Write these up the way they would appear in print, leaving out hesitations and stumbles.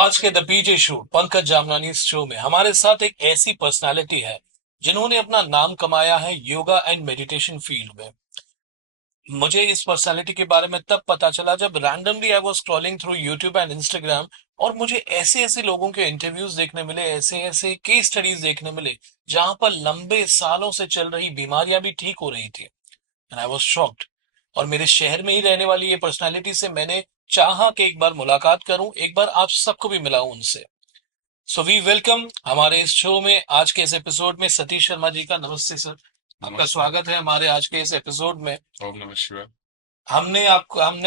आज के the PJ show Pankaj Jamnani show में हमारे साथ एक ऐसी पर्सनालिटी है जिन्होंने अपना नाम कमाया है योगा एंड मेडिटेशन फील्ड में। मुझे इस पर्सनालिटी के बारे में तब पता चला जब randomly I was scrolling through YouTube and Instagram और मुझे ऐसे ऐसे लोगों के इंटरव्यूज देखने मिले, ऐसे ऐसे केस स्टडीज देखने मिले जहां पर लंबे सालों से चल रही बीमारियां भी ठीक हो रही थी। And I was shocked. और मेरे शहर में ही रहने वाली ये पर्सनालिटी से मैंने चाहा कि एक बार मुलाकात करूं, एक बार आप सबको भी मिलाऊं उनसे। सो वी वेलकम हमारे इस शो में आज के इस एपिसोड में सतीश शर्मा जी का। नमस्ते सर, आपका नमस्ते। स्वागत है हमारे आज के इस एपिसोड में। ओम नमः शिवाय। हमने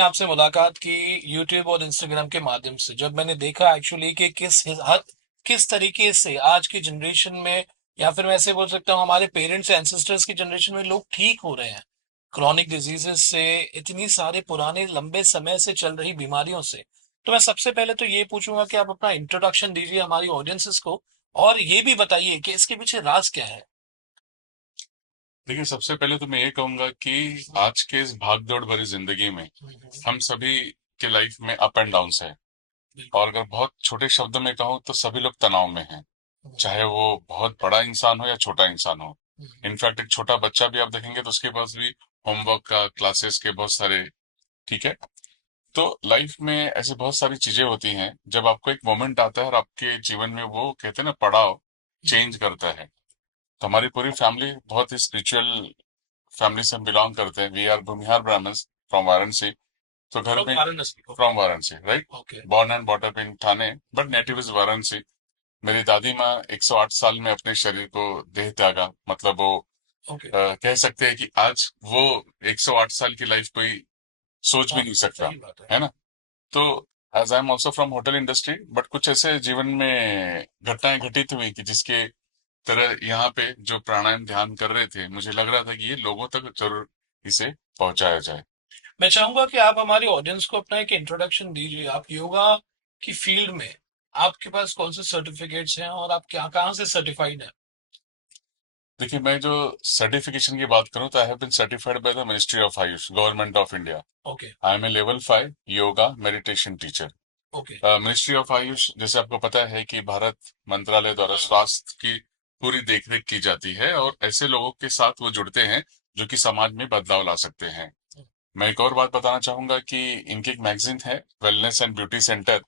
आपसे मुलाकात की यूट्यूब और इंस्टाग्राम के माध्यम से, जब मैंने देखा एक्चुअली कि किस तरीके से आज की जनरेशन में, या फिर मैं ऐसे बोल सकता हूँ हमारे पेरेंट्स एंसेस्टर्स की जनरेशन में लोग ठीक हो रहे हैं क्रॉनिक डिजीजेस से, इतनी सारे पुराने लंबे समय से चल रही बीमारियों से। तो मैं सबसे पहले तो ये पूछूंगा कि आप अपना इंट्रोडक्शन दीजिए हमारी ऑडियंसेस को, और ये भी बताइए कि इसके पीछे राज क्या है। देखिए, सबसे पहले तो मैं ये कहूंगा कि आज के इस भाग दौड़ भरी जिंदगी में हम सभी के लाइफ में अप एंड डाउन्स है। बिल्कुल। और अगर बहुत छोटे शब्दों में कहूँ तो सभी लोग तनाव में हैं, चाहे वो बहुत बड़ा इंसान हो या छोटा इंसान हो। इनफैक्ट एक छोटा बच्चा भी आप देखेंगे तो उसके पास भी होमवर्क का, क्लासेस के बहुत सारे, ठीक है। तो लाइफ में ऐसी बहुत सारी चीजें होती हैं जब आपको एक मोमेंट आता है और आपके जीवन में वो कहते हैं ना पड़ाव चेंज करता है। तो हमारी पूरी फैमिली बहुत ही स्पिरिचुअल फैमिली से बिलोंग करते हैं। We are Bhumihar Brahmins from Varanasi. तो घर फ्रॉम में Varanasi. From Varanasi, right. Okay. Born and bought up in Thane, but native is Varanasi. मेरी दादी माँ 108 साल में अपने शरीर को देह त्यागा, मतलब वो ओके। कह सकते हैं कि आज वो 108 साल की लाइफ कोई सोच भी हाँ, नहीं सकता, सही बात है। है ना। तो as I am also from hotel industry, but कुछ ऐसे जीवन में घटनाएं घटित हुई कि जिसके तरह यहाँ पे जो प्राणायाम ध्यान कर रहे थे, मुझे लग रहा था कि ये लोगों तक जरूर इसे पहुंचाया जाए। मैं चाहूंगा कि आप हमारी ऑडियंस को अपना एक इंट्रोडक्शन दीजिए। आप योगा की फील्ड में आपके पास कौन से सर्टिफिकेट्स हैं और आप क्या कहाँ से सर्टिफाइड हैं। देखिए, मैं जो सर्टिफिकेशन की बात करूं तो I have been certified by the ministry of Ayush, government of India. Okay. I am a level 5 yoga meditation teacher. Okay. Ministry of Ayush, जैसे आपको पता है कि भारत मंत्रालय द्वारा स्वास्थ्य की पूरी देखरेख की जाती है और ऐसे लोगों के साथ वो जुड़ते हैं जो कि समाज में बदलाव ला सकते हैं। मैं एक और बात बताना चाहूंगा कि इनकी एक मैगजीन है वेलनेस एंड ब्यूटी सेंटर,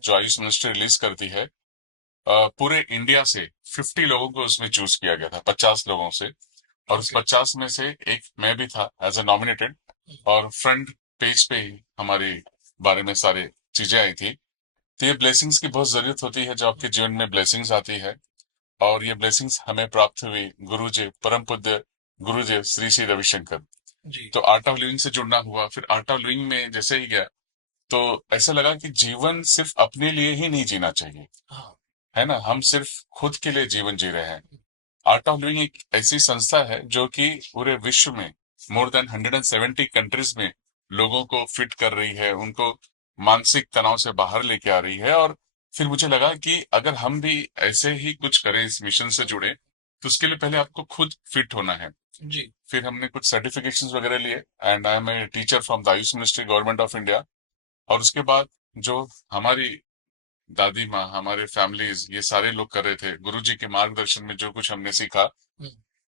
जो आयुष मिनिस्ट्री रिलीज करती है। पूरे इंडिया से 50 लोगों को उसमें चूज किया गया था, 50 लोगों से। और उस ओके। 50 में से एक मैं भी था एज ए नॉमिनेटेड। और फ्रंट पेज पे ही हमारे बारे में सारे चीजें आई थी। तो ये ब्लेसिंग्स की बहुत जरूरत होती है, जब आपके जीवन में ब्लेसिंग्स आती है। और ये ब्लेसिंग्स हमें प्राप्त हुई गुरुजी, परम पूज्य गुरुजी श्री श्री रविशंकर। जी। तो आर्ट ऑफ लिविंग से जुड़ना हुआ, फिर आर्ट ऑफ लिविंग में जैसे ही गया तो ऐसा लगा कि जीवन सिर्फ अपने लिए ही नहीं जीना चाहिए, हाँ। है ना। हम सिर्फ खुद के लिए जीवन जी रहे हैं। आर्ट ऑफ लिविंग एक ऐसी संस्था है जो कि पूरे विश्व में मोर देन 170 कंट्रीज में लोगों को फिट कर रही है, उनको मानसिक तनाव से बाहर लेके आ रही है। और फिर मुझे लगा कि अगर हम भी ऐसे ही कुछ करें, इस मिशन से जुड़े, तो उसके लिए पहले आपको खुद फिट होना है। जी। फिर हमने कुछ सर्टिफिकेशंस वगैरह लिए and I am a teacher from the Ayush ministry, government of India. और उसके बाद जो हमारी दादी माँ, हमारे फैमिलीज, ये सारे लोग कर रहे थे गुरुजी के मार्गदर्शन में, जो कुछ हमने सीखा,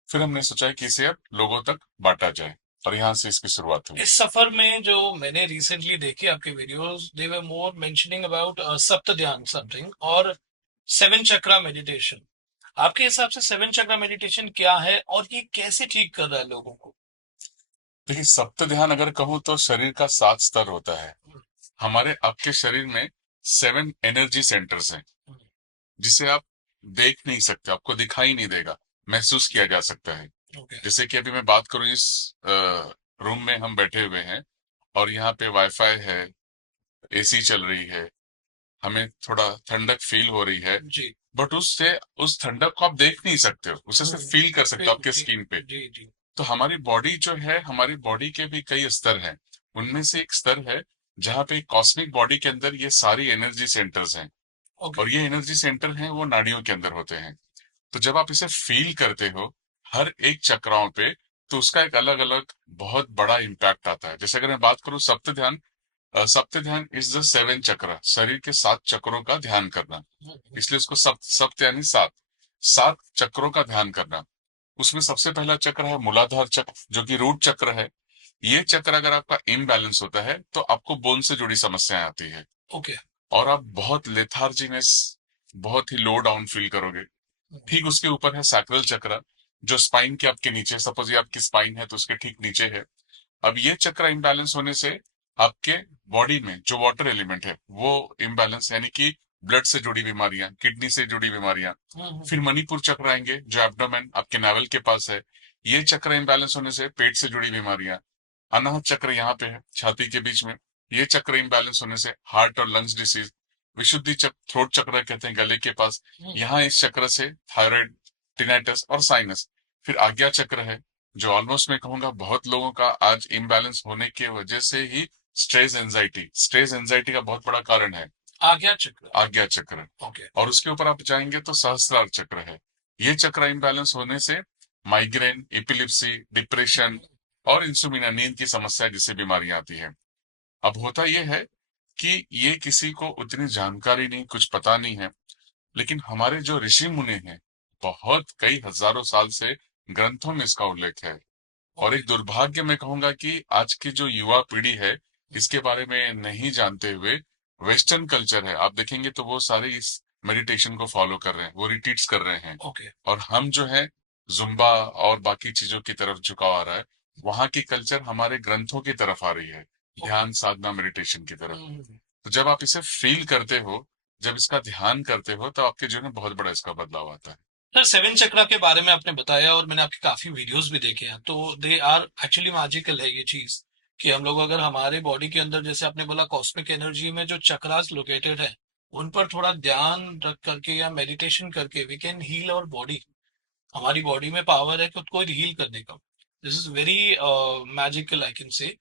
फिर हमने सोचा कि इसे अब लोगों तक बांटा जाए। और यहाँ से इसकी शुरुआत हुई। इस सफर में जो मैंने रिसेंटली देखे आपके videos, they were more mentioning about सप्त ध्यान समथिंग और सेवन चक्रा मेडिटेशन। आपके हिसाब से सेवन चक्रा मेडिटेशन क्या है और ये कैसे ठीक कर रहा है लोगों को। देखिए, सप्त ध्यान अगर कहूँ तो शरीर का 7 स्तर होता है। हमारे आपके शरीर में 7 एनर्जी सेंटर्स हैं, जिसे आप देख नहीं सकते, आपको दिखाई नहीं देगा, महसूस किया जा सकता है। ओके। जैसे कि अभी मैं बात करूं, इस रूम में हम बैठे हुए हैं और यहाँ पे वाईफाई है, एसी चल रही है, हमें थोड़ा ठंडक फील हो रही है। जी। बट उससे उस ठंडक को आप देख नहीं सकते हो, उसे सिर्फ फील कर सकते हो आपके जी। स्किन पे। जी। जी। तो हमारी बॉडी जो है, हमारी बॉडी के भी कई स्तर हैं। उनमें से एक स्तर है जहाँ पे कॉस्मिक बॉडी के अंदर ये सारी एनर्जी सेंटर्स हैं। ओके। और ये एनर्जी सेंटर हैं वो नाड़ियों के अंदर होते हैं। तो जब आप इसे फील करते हो हर एक चक्राओं पे, तो उसका एक अलग अलग बहुत बड़ा इम्पैक्ट आता है। जैसे अगर मैं बात करूं सप्त ध्यान, सप्त ध्यान इज द सेवन चक्र, शरीर के 7 चक्रों का ध्यान करना, इसलिए उसको सप्त, सप्त यानी 7, 7 चक्रों का ध्यान करना। उसमें सबसे पहला चक्र है मूलाधार चक्र, जो कि रूट चक्र है। ये चक्र अगर आपका इम्बैलेंस होता है तो आपको बोन से जुड़ी समस्याएं आती है, ओके। और आप बहुत लेथार्जीनेस, बहुत ही लो डाउन फील करोगे। ठीक उसके ऊपर है सैक्रल चक्र, जो स्पाइन के आपके नीचे, सपोज ये आपकी स्पाइन है तो उसके ठीक नीचे है। अब ये चक्र इम्बैलेंस होने से आपके बॉडी में जो वाटर एलिमेंट है वो इम्बैलेंस, यानी कि ब्लड से जुड़ी बीमारियां, किडनी से जुड़ी बीमारियां। फिर मणिपुर चक्र आएंगे जो एब्डोमेन आपके नावल के पास है, ये चक्र इम्बैलेंस होने से पेट से जुड़ी बीमारियां। अनाहत चक्र यहाँ पे है छाती के बीच में, ये चक्र इम्बैलेंस होने से हार्ट और लंग्स डिसीज। विशुद्धि चक्र, थ्रोट चक्र कहते हैं गले के पास, यहाँ इस चक्र से थायराइड, टिनाइटस और साइनस। फिर आज्ञा चक्र है, जो ऑलमोस्ट मैं कहूंगा बहुत लोगों का आज इम्बैलेंस होने की वजह से ही स्ट्रेस एंजाइटी का बहुत बड़ा कारण है। आज्ञा चक्र, आज्ञा चक्र। ओके। और उसके ऊपर आप जाएंगे तो सहस्त्रार चक्र है, ये चक्र इम्बैलेंस होने से माइग्रेन, एपिलिप्सी, डिप्रेशन और इंसोम्निया, नींद की समस्या जैसी बीमारियां आती है। अब होता यह है कि ये किसी को उतनी जानकारी नहीं, कुछ पता नहीं है, लेकिन हमारे जो ऋषि मुनि हैं, बहुत कई हजारों साल से ग्रंथों में इसका उल्लेख है। और एक दुर्भाग्य मैं कहूंगा कि आज की जो युवा पीढ़ी है इसके बारे में नहीं जानते हुए वेस्टर्न कल्चर है, आप देखेंगे तो वो सारे इस मेडिटेशन को फॉलो कर रहे हैं, वो रिट्रीट्स कर रहे हैं। ओके। और हम जो है जुम्बा और बाकी चीजों की तरफ झुकाव आ रहा है, वहां की कल्चर हमारे ग्रंथों की तरफ आ रही है, ध्यान साधना मेडिटेशन की तरफ। तो जब आप इसे फील करते हो, जब इसका ध्यान करते हो, तो आपके जीवन में बहुत बड़ा इसका बदलाव आता है। सर, सेवन चक्रा के बारे में आपने बताया और मैंने आपके काफी वीडियोस भी देखे हैं, तो दे आर एक्चुअली मैजिकल है ये चीज, कि हम लोग अगर हमारे बॉडी के अंदर, जैसे आपने बोला कॉस्मिक एनर्जी में जो चक्रास लोकेटेड है, उन पर थोड़ा ध्यान रख करके या मेडिटेशन करके we can heal our body. हमारी बॉडी में पावर है खुद को हील करने का। This is very magical I can say.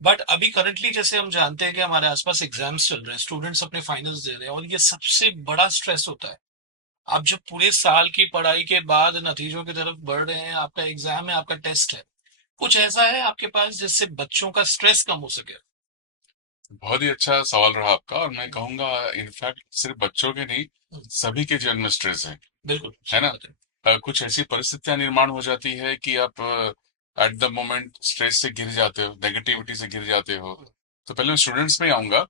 But अभी करंटली जैसे हम जानते हैं कि हमारे आसपास एग्जाम्स चल रहे हैं, स्टूडेंट्स अपने फाइनल्स दे रहे हैं, और ये सबसे बड़ा स्ट्रेस होता है। आप जब पूरे साल की पढ़ाई के बाद नतीजों की तरफ बढ़ रहे हैं, आपका एग्जाम है, आपका टेस्ट है, कुछ ऐसा है आपके पास जिससे बच्चों का स्ट्रेस कम हो सके? बहुत ही अच्छा सवाल रहा आपका, और मैं कहूंगा इनफैक्ट सिर्फ बच्चों के नहीं, सभी के जीवन में स्ट्रेस है बिल्कुल है सही ना। बात है। कुछ ऐसी परिस्थितियां निर्माण हो जाती है कि आप एट द मोमेंट स्ट्रेस से गिर जाते हो, नेगेटिविटी से गिर जाते हो। तो पहले मैं स्टूडेंट्स में आऊंगा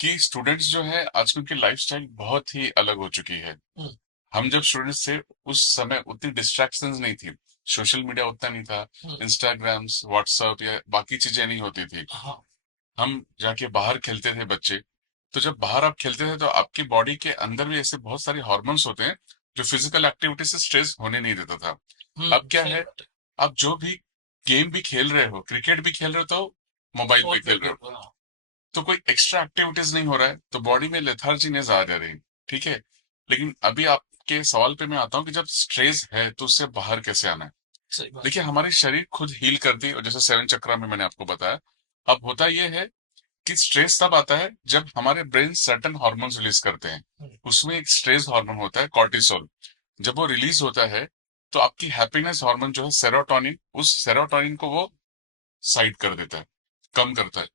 कि स्टूडेंट्स जो है आजकल की लाइफस्टाइल बहुत ही अलग हो चुकी है। हम्म, हम जब स्टूडेंट्स थे उस समय उतनी डिस्ट्रैक्शंस नहीं थी, सोशल मीडिया उतना नहीं था, हम्म, इंस्टाग्राम्स, व्हाट्सएप या बाकी चीजें नहीं होती थी। हाँ। हम जाके बाहर खेलते थे बच्चे। तो जब बाहर आप खेलते थे तो आपकी बॉडी के अंदर भी ऐसे बहुत सारे हार्मोन्स होते हैं जो फिजिकल एक्टिविटी से स्ट्रेस होने नहीं देता था। अब क्या सही है, बात है। आप जो भी गेम भी खेल रहे हो, क्रिकेट भी खेल रहे हो तो मोबाइल पे फोन पे खेल रहे हो, हाँ। तो कोई एक्स्ट्रा एक्टिविटीज नहीं हो रहा है, तो बॉडी में लेथार्जीनेस आ जा रही। ठीक है, लेकिन अभी आपके सवाल पे मैं आता हूँ कि जब स्ट्रेस है तो उससे बाहर कैसे आना है। सही बात देखिए, हमारी शरीर खुद हील करती है, और जैसे सेवन चक्रा में मैंने आपको बताया। अब होता यह है कि स्ट्रेस तब आता है जब हमारे ब्रेन सर्टन हार्मोन्स रिलीज करते हैं। है। उसमें एक स्ट्रेस हार्मोन होता है कॉर्टिसोल, जब वो रिलीज होता है तो आपकी हैप्पीनेस हार्मोन जो है सेरोटोनिन, उस सेरोटोनिन को वो साइड कर देता है, कम करता है।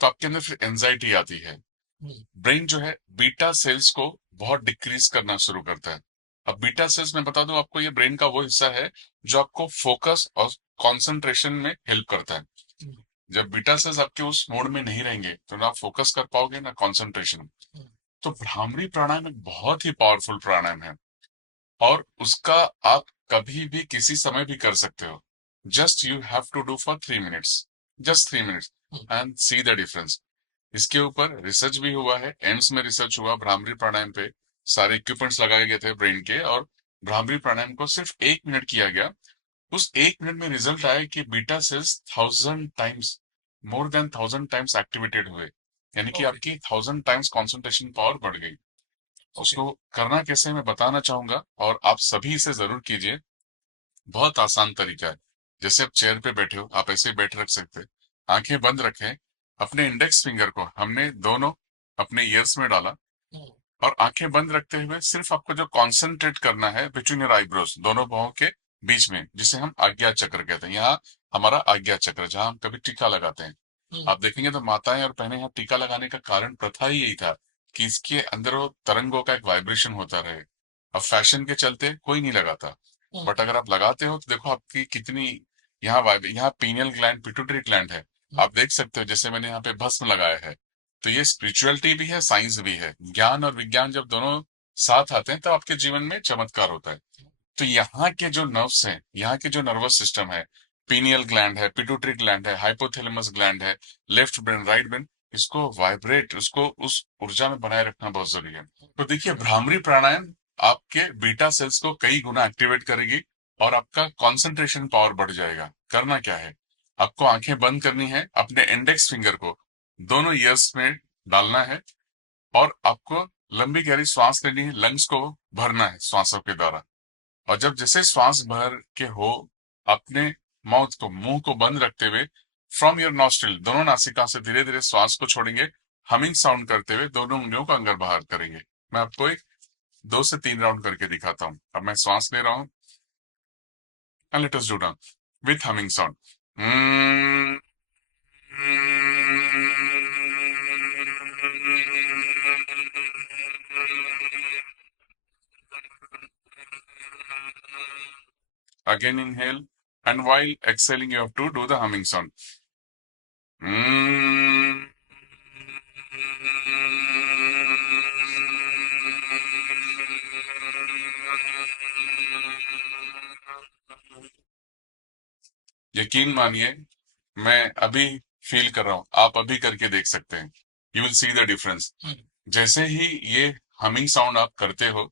तो आपके अंदर फिर एंजाइटी आती है। ब्रेन जो है बीटा सेल्स को बहुत डिक्रीज करना शुरू करता है। अब बीटा सेल्स, मैं बता दूं आपको, ये ब्रेन का वो हिस्सा है जो आपको फोकस और कंसंट्रेशन में हेल्प करता है। जब बीटा सेल्स आपके उस मोड में नहीं रहेंगे तो ना आप फोकस कर पाओगे ना कंसंट्रेशन। तो भ्रामरी प्राणायाम एक बहुत ही पावरफुल प्राणायाम है, और उसका आप कभी भी किसी समय भी कर सकते हो। Just you have to do for 3 minutes, just 3 minutes, and see the difference. इसके ऊपर रिसर्च भी हुआ है, एम्स में रिसर्च हुआ भ्रामरी प्राणायाम पे। सारे इक्विपमेंट्स लगाए गए थे ब्रेन के, और भ्रामरी प्राणायाम को सिर्फ 1 मिनट किया गया। उस 1 मिनट में रिजल्ट आया कि beta cells 1000 times, more than 1000 times activated हुए, यानी कि ओके। आपकी 1000 टाइम्स कॉन्सेंट्रेशन पावर बढ़ गई। ओके। उसको करना कैसे मैं बताना चाहूंगा, और आप सभी इसे जरूर कीजिए। बहुत आसान तरीका है। जैसे आप चेयर पे बैठे हो, आप ऐसे ही बैठ रख सकते हैं, आंखें बंद रखें, अपने इंडेक्स फिंगर को हमने दोनों अपने ईयर्स में डाला, और आंखें बंद रखते हुए सिर्फ आपको जो कॉन्सेंट्रेट करना है बिटवीन योर आईब्रोज, दोनों बाहों के बीच में, जिसे हम आज्ञा चक्र कहते हैं। यहाँ हमारा आज्ञा चक्र, जहां हम कभी टीका लगाते हैं, आप देखेंगे तो माताएं और बहनें यहाँ टीका लगाने का कारण प्रथा ही यही था कि इसके अंदर वो तरंगों का एक वाइब्रेशन होता रहे। अब फैशन के चलते कोई नहीं लगाता, बट अगर आप लगाते हो तो देखो आपकी कितनी यहाँ पीनियल ग्लैंड, पिट्यूटरी ग्लैंड है। आप देख सकते हो जैसे मैंने यहाँ पे भस्म लगाया है, तो ये स्पिरिचुअलिटी भी है, साइंस भी है। ज्ञान और विज्ञान जब दोनों साथ आते हैं तो आपके जीवन में चमत्कार होता है। तो यहाँ के जो नर्व्स हैं, यहाँ के जो नर्वस सिस्टम है, पीनियल ग्लैंड है, पिट्यूटरी ग्लैंड है, हाइपोथैलेमस ग्लैंड है, लेफ्ट ब्रेन, राइट ब्रेन, इसको वाइब्रेट, उसको उस ऊर्जा में बनाए रखना बहुत जरूरी है। तो देखिए भ्रामरी प्राणायाम आपके बीटा सेल्स को कई गुना एक्टिवेट करेगी और आपका कंसंट्रेशन पावर बढ़ जाएगा। करना क्या है, आपको आंखें बंद करनी है, अपने इंडेक्स फिंगर को दोनों ईयर्स में डालना है और आपको लंबी गहरी श्वास लेनी है, लंग्स को भरना है श्वासों के द्वारा। और जब जैसे श्वास भर के हो, अपने माउथ को, मुंह को बंद रखते हुए फ्रॉम योर नॉस्ट्रिल, दोनों नासिका से धीरे धीरे श्वास को छोड़ेंगे, हमिंग साउंड करते हुए दोनों उंगलियों को अंदर बाहर करेंगे। मैं आपको एक 2 से 3 राउंड करके दिखाता हूं। अब मैं श्वास ले रहा हूं, and let us do down with humming sound. Again inhale, and while exhaling you have to do the humming sound. यकीन मानिए, मैं अभी फील कर रहा हूं, आप अभी करके देख सकते हैं। You will see the difference. जैसे ही ये हमिंग साउंड आप करते हो,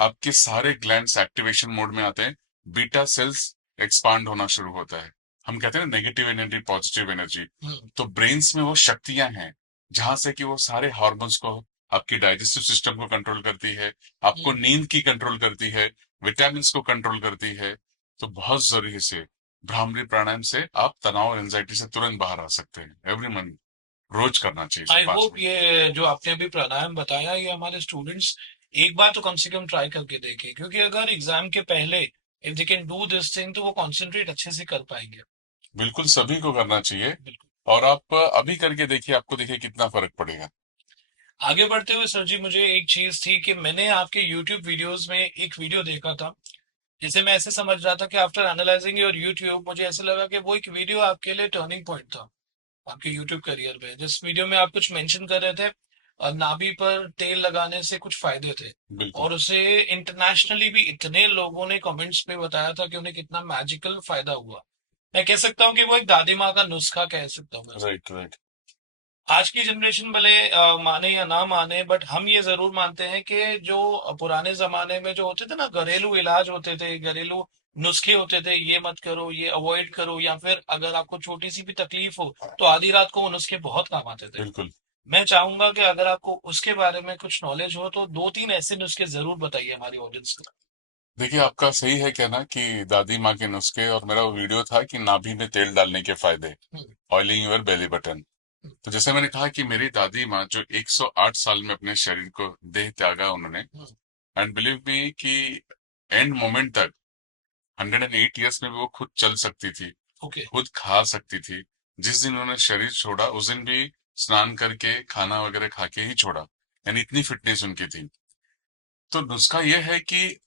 आपके सारे ग्लैंड्स एक्टिवेशन मोड में आते हैं, बीटा सेल्स एक्सपांड होना शुरू होता है। हम कहते हैं नेगेटिव एनर्जी, पॉजिटिव एनर्जी। तो ब्रेन्स में वो शक्तियां हैं जहां से कि वो सारे हार्मोन्स को, आपकी डाइजेस्टिव सिस्टम को कंट्रोल करती है, आपको नींद की कंट्रोल करती है, विटामिन को कंट्रोल करती है। तो बहुत जरूरी से भ्रामरी प्राणायाम से आप तनाव और एंजाइटी से तुरंत बाहर आ सकते हैं। एवरी रोज करना चाहिए आई 5 होप मिनट। ये जो आपने अभी प्राणायाम बताया ये हमारे स्टूडेंट्स एक बार तो कम से कम ट्राई करके देखें, क्योंकि अगर एग्जाम के पहले if they can do this thing तो वो कॉन्सेंट्रेट अच्छे से कर पाएंगे। बिल्कुल सभी को करना चाहिए, बिल्कुल। और आप अभी करके देखिए, आपको देखिए कितना फर्क पड़ेगा। आगे बढ़ते हुए सर जी, मुझे एक चीज थी कि मैंने आपके यूट्यूब वीडियोस में एक वीडियो देखा था, जिसे मैं ऐसे समझ रहा था कि आफ्टर एनालाइजिंग योर यूट्यूब मुझे ऐसा लगा कि वो एक वीडियो आपके लिए टर्निंग पॉइंट था आपके यूट्यूब करियर में। जिस वीडियो में आप कुछ मेंशन कर रहे थे नाभि पर तेल लगाने से कुछ फायदे थे, बिल्कुल। और उसे इंटरनेशनली भी इतने लोगों ने कमेंट्स पे बताया था कि उन्हें कितना मैजिकल फायदा हुआ। मैं कह सकता हूँ कि वो एक दादी माँ का नुस्खा कह सकता हूँ मैं। Right right. आज की जनरेशन भले माने या ना माने, बट हम ये जरूर मानते हैं कि जो पुराने जमाने में जो होते थे ना घरेलू इलाज होते थे, घरेलू नुस्खे होते थे, ये मत करो, ये अवॉइड करो, या फिर अगर आपको छोटी सी भी तकलीफ हो तो आधी रात को वो नुस्खे बहुत काम आते थे। बिल्कुल। मैं चाहूंगा कि अगर आपको उसके बारे में कुछ नॉलेज हो तो 2-3 ऐसे नुस्खे जरूर बताइए हमारी ऑडियंस को। देखिए आपका सही है कहना कि दादी माँ के नुस्खे, और मेरा वो वीडियो था कि नाभि में तेल डालने के फायदे, हम्म, ऑयलिंग योर बेली बटन। तो जैसे मैंने कहा कि मेरी दादी माँ जो 108 साल में अपने शरीर को देह त्यागा उन्होंने, हम्म, एंड बिलीव मी कि एंड मोमेंट तक 108 ईयर्स में भी वो खुद चल सकती थी, ओके। खुद खा सकती थी। जिस दिन उन्होंने शरीर छोड़ा उस दिन भी स्नान करके खाना वगैरह खा के ही छोड़ा, यानी इतनी फिटनेस उनकी थी। तो नुस्खा ये है कि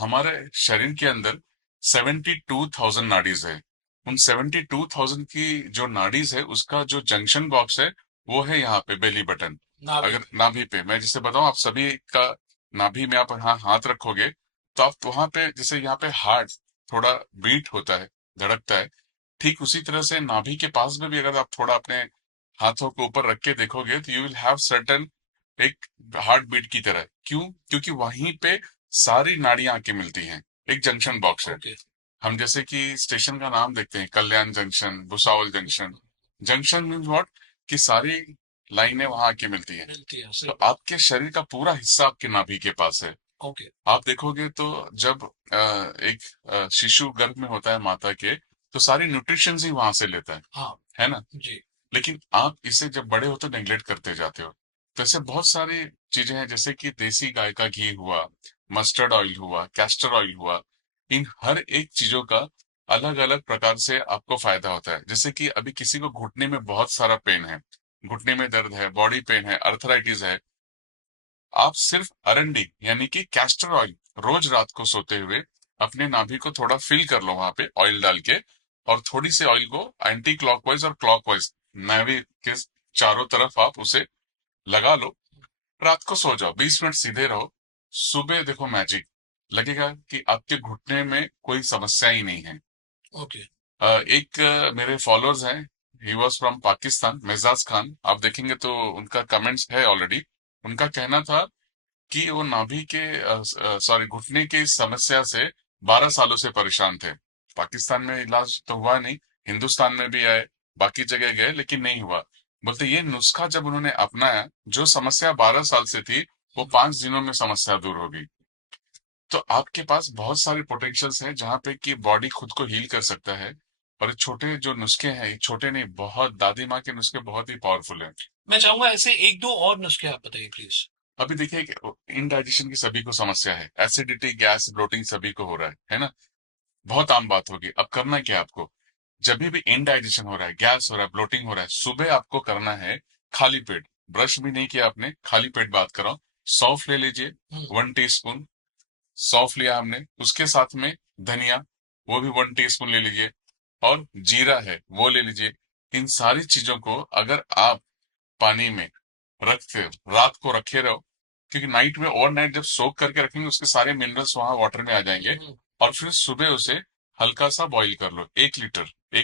हमारे शरीर के अंदर 72,000 नाड़ीज है। उन 72,000 की जो नाड़ीज है उसका जो जंक्शन बॉक्स है वो है यहाँ पे बेली बटन। नाभि अगर नाभि पे, मैं जिसे बताऊं, आप सभी का नाभि में आप यहाँ हाथ रखोगे तो आप वहां पे, जैसे यहाँ पे हार्ट थोड़ा बीट होता है, धड़कता है, ठीक उसी तरह से नाभि के पास में भी अगर आप थोड़ा अपने हाथों को ऊपर रख के देखोगे तो यू विल हैव सर्टन एक हार्ट बीट की तरह। क्यों? क्योंकि वहीं पे सारी नाड़ियां आके मिलती हैं, एक जंक्शन बॉक्स है। ओके। हम जैसे कि स्टेशन का नाम देखते हैं, Kalyan junction, Bhusawal junction. Junction means what, कि सारी लाइनें वहां आके मिलती हैं। मिलती है, तो सही बात। आपके शरीर का पूरा हिस्सा आपके नाभि के पास है। ओके। आप देखोगे तो जब एक शिशु गर्भ में होता है माता के, तो सारी न्यूट्रिशन ही वहां से लेता हाँ है ना। जी। लेकिन आप इसे जब बड़े होते नेग्लेक्ट करते जाते हो। तो ऐसे बहुत सारी चीजें हैं, जैसे कि देसी गाय का घी हुआ, मस्टर्ड ऑयल हुआ, कैस्टर ऑयल हुआ, इन हर एक चीजों का अलग अलग प्रकार से आपको फायदा होता है। जैसे कि अभी किसी को घुटने में बहुत सारा पेन है, घुटने में दर्द है, बॉडी पेन है, अर्थराइटिस है, आप सिर्फ अरंडी यानी कि कैस्टर ऑयल रोज रात को सोते हुए अपने नाभि को थोड़ा फिल कर लो वहां पे ऑयल डाल के, और थोड़ी सी ऑयल को एंटी क्लॉकवाइज और क्लॉकवाइज नाभि के चारों तरफ आप उसे लगा लो। रात को सो जाओ, 20 मिनट सीधे रहो, सुबह देखो मैजिक, लगेगा कि आपके घुटने में कोई समस्या ही नहीं है। ओके। एक मेरे फॉलोअर्स हैं, he was from Pakistan, Mezaj Khan, आप देखेंगे तो उनका कमेंट्स है ऑलरेडी। उनका कहना था कि वो नाभि के सॉरी घुटने की समस्या से 12 सालों से परेशान थे। पाकिस्तान में इलाज तो हुआ नहीं, हिंदुस्तान में भी आए, बाकी जगह गए, लेकिन नहीं हुआ। बोलते ये नुस्खा जब उन्होंने अपनाया, जो समस्या 12 साल से थी वो 5 दिनों में समस्या दूर हो गई। तो आपके पास बहुत सारे पोटेंशियल्स हैं जहां पे कि बॉडी खुद को हील कर सकता है। और ये छोटे जो नुस्खे हैं, ये छोटे नहीं, बहुत दादी माँ के नुस्खे बहुत ही पावरफुल हैं। मैं चाहूंगा ऐसे एक दो और नुस्खे आप बताइए प्लीज। अभी देखिए कि इनडाइजेशन की सभी को समस्या है, एसिडिटी, गैस, ब्लोटिंग सभी को हो रहा है ना। बहुत आम बात होगी। अब करना क्या है आपको, जब भी इनडाइजेशन हो रहा है, गैस हो रहा है, ब्लोटिंग हो रहा है, सुबह आपको करना है खाली पेट, ब्रश भी नहीं किया आपने, खाली पेट बात करो, सौंफ ले लीजिए, 1 टीस्पून सौंफ लिया हमने, उसके साथ में धनिया, वो भी 1 टीस्पून ले लीजिए, और जीरा है वो ले लीजिए। इन सारी चीजों को अगर आप पानी में रखते हो, रात को रखे रहो, क्योंकि नाइट में, ओवरनाइट जब सोक करके रखेंगे उसके सारे मिनरल्स वहां वाटर में आ जाएंगे, और फिर सुबह उसे हल्का सा बॉईल कर लो, 1